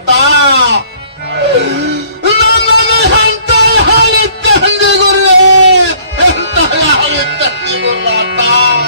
মাতা মাতা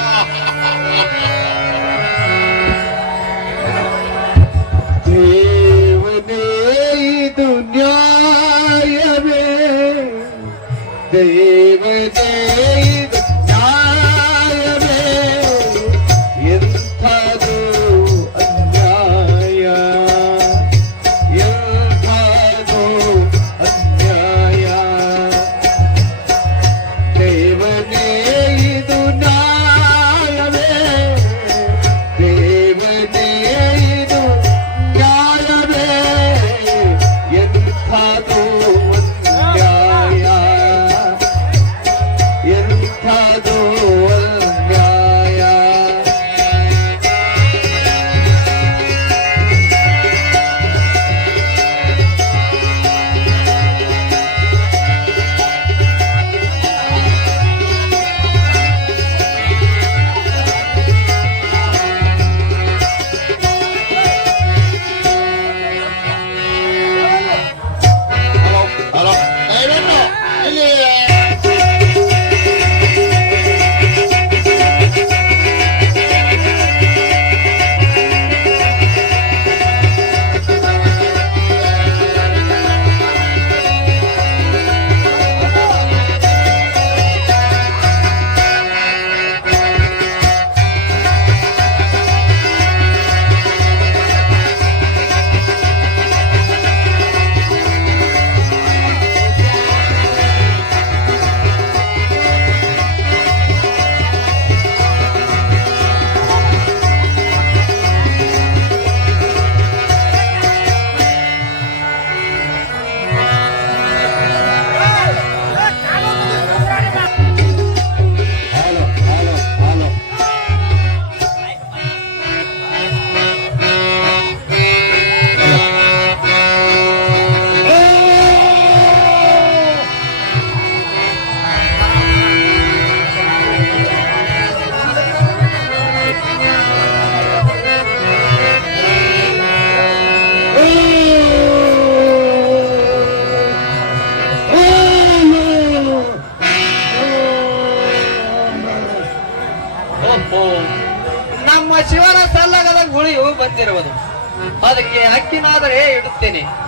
ಅದಕ್ಕೆ ಹಕ್ಕಿನಾದರೆ ಇಡುತ್ತೇನೆ.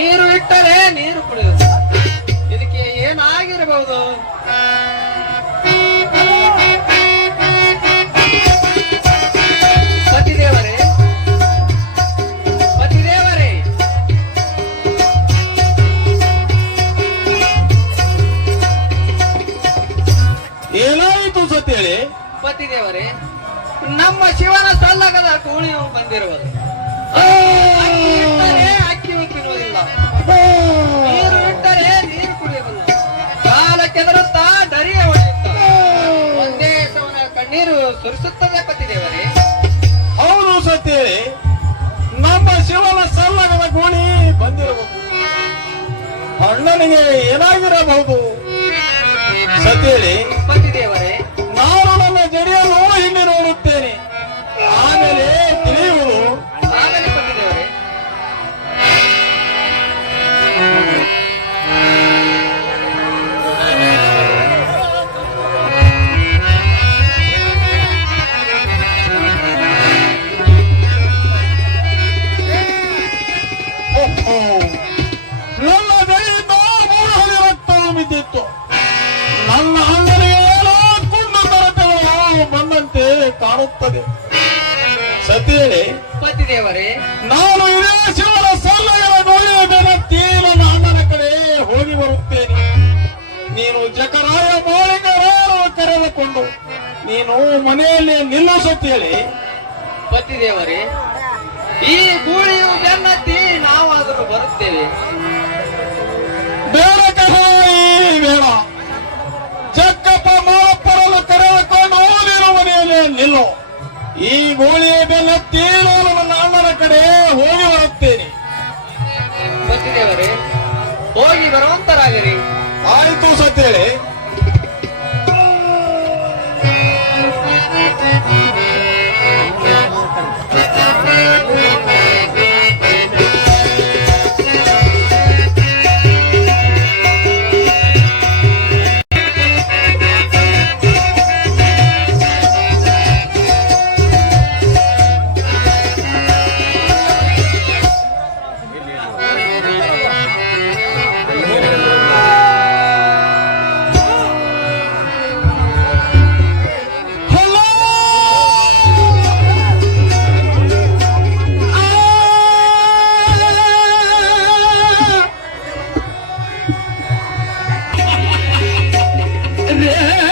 ನೀರು ಇಟ್ಟರೆ ನೀರು ಕುಡಿಯೋದು ಇದಕ್ಕೆ ಏನಾಗಿರಬಹುದು? ಪತಿದೇವರೇ ಪತಿದೇವರೇ. ಏನಾಯಿತು ಸತ್ತೇಳಿ ಪತಿದೇವರೇ ನಮ್ಮ ಶಿವನ ಸಲ್ಲಗದ ಗೂಳಿಯು ಬಂದಿರುವುದು. ಸುರಿಸುತ್ತದೆ ಪತಿದೇವರೇ ಹೌದು ಸತ್ಯ ನಮ್ಮ ಶಿವನ ಸಲ್ಲಗದ ಗೋಣಿ ಬಂದಿರಬಹುದು. ಅಣ್ಣನಿಗೆ ಏನಾಗಿರಬಹುದು? ಸತ್ತೇಳಿ ಪತಿದೇವರೇ ಕಾಣುತ್ತದೆ. ಸತಿಯೇ ಪತಿದೇವರೇ ನಾನು ಇದೇ ಶಿವನ ಸಲಹೆಯ ಬೆನ್ನತ್ತಿ ನನ್ನ ಅಣ್ಣನ ಕಡೆ ಹೋಗಿ ಬರುತ್ತೇನೆ. ನೀನು ಜಕರಾಯ ಮಾಳಿಂಗರಾಯರು ಕರೆದುಕೊಂಡು ನೀನು ಮನೆಯಲ್ಲಿ ನಿಲ್ಲಿಸುತ್ತೇಳಿ ಪತಿದೇವರೇ ಈ ಗೂಳಿಯು ಬೆನ್ನತ್ತಿ ನಾವಾದರೂ ಬರುತ್ತೇವೆ. ಬೇಡ ಕಥಾಯಿ ಬೇಡ. ಗೋಳಿಯ ಬೆಲ್ಲ ನಾನು ನನ್ನ ಅಣ್ಣನ ಕಡೆ ಹೋಗಿ ಬರುತ್ತೇನೆ ಹೋಗಿ ಬರುವಂತರಾಗಿರಿ ಆಯಿತು ಸತ್ತೇಳಿ Yeah.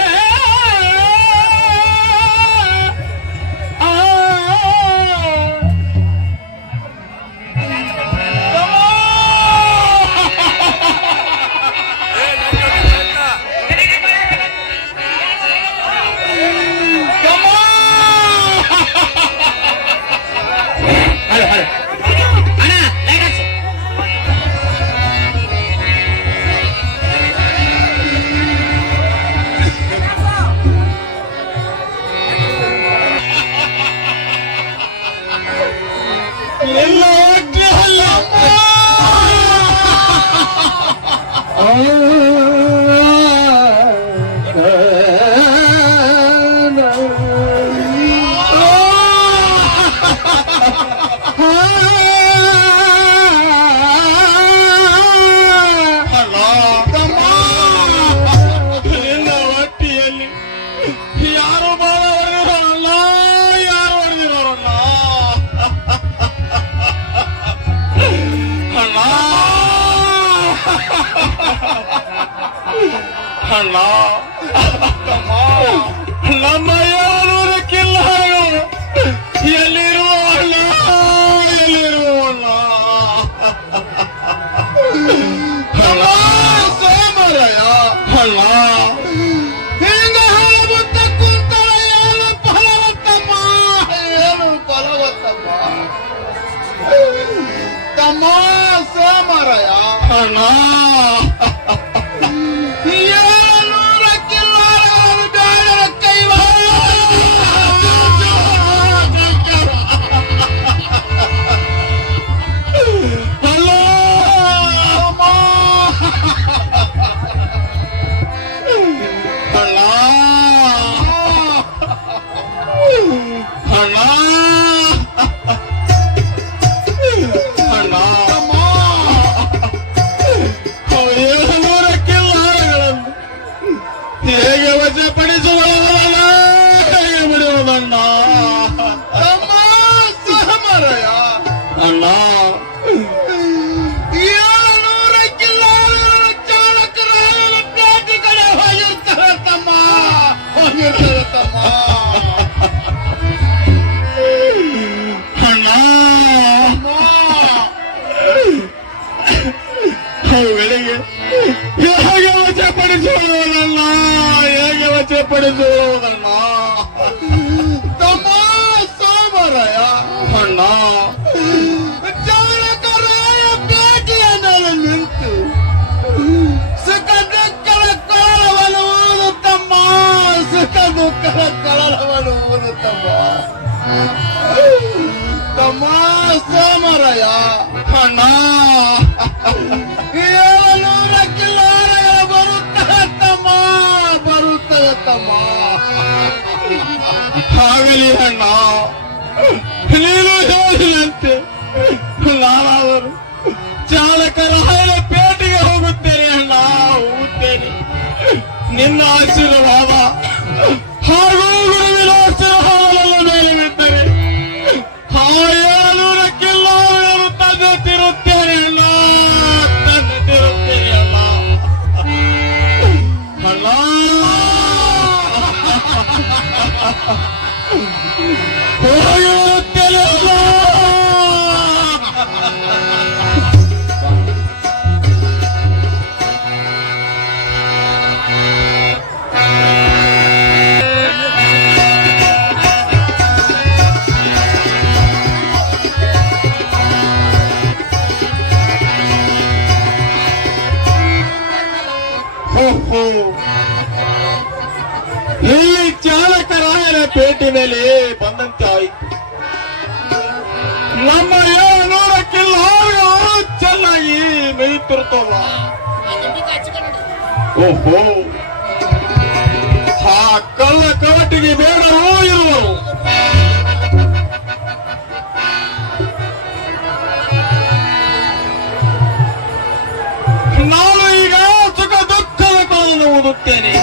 ಅಣ್ಣ ನಮ್ಮ ಹೇಗೆ ವಶಪಡಿಸುವುದನ್ನ ತಮ್ಮ ಸೋಮರಾಯ ಅಣ್ಣ ಚಾಲಕರಾಯ ಭೇಟಿಯಲ್ಲಿ ನಿಂತು ಸುಖ ದುಃಖದ ಕೊಳಲವನ್ನು ಊದು ತಮ್ಮ ಸುಖ ದುಃಖದ ತಮ್ಮ ಸೋಮರಾಯ ಅಣ್ಣ ಆಗಲಿ ಅಣ್ಣ ನೀನು ಯೋಜನೆಯಂತೆ ನಾನಾದರೂ ಚಾಲಕ ಹೈಲ ಪೇಟೆಗೆ ಹೋಗುತ್ತೇನೆ ಅಣ್ಣ ಹೋಗುತ್ತೇನೆ. ನಿನ್ನ ಆಶೀರ್ವಾದ ಹಾಗೂ ಪೇಟೆ ಮೇಲೆ ಬಂದಂತೆ ಆಯಿತು. ನಮ್ಮ ಏಳ್ನೂರಕ್ಕಿಲ್ಲ ಚೆನ್ನಾಗಿ ಮೇಯುತ್ತಿರ್ತವ ಓಹೋ. ಆ ಕಳ್ಳ ಕವಟಿಗೆ ಬೇಡವೋ ಇರುವರು ನಾನು ಈಗ ಸುಖ ದುಃಖದ ಕಾಲನ್ನು ಓದುತ್ತೇನೆ.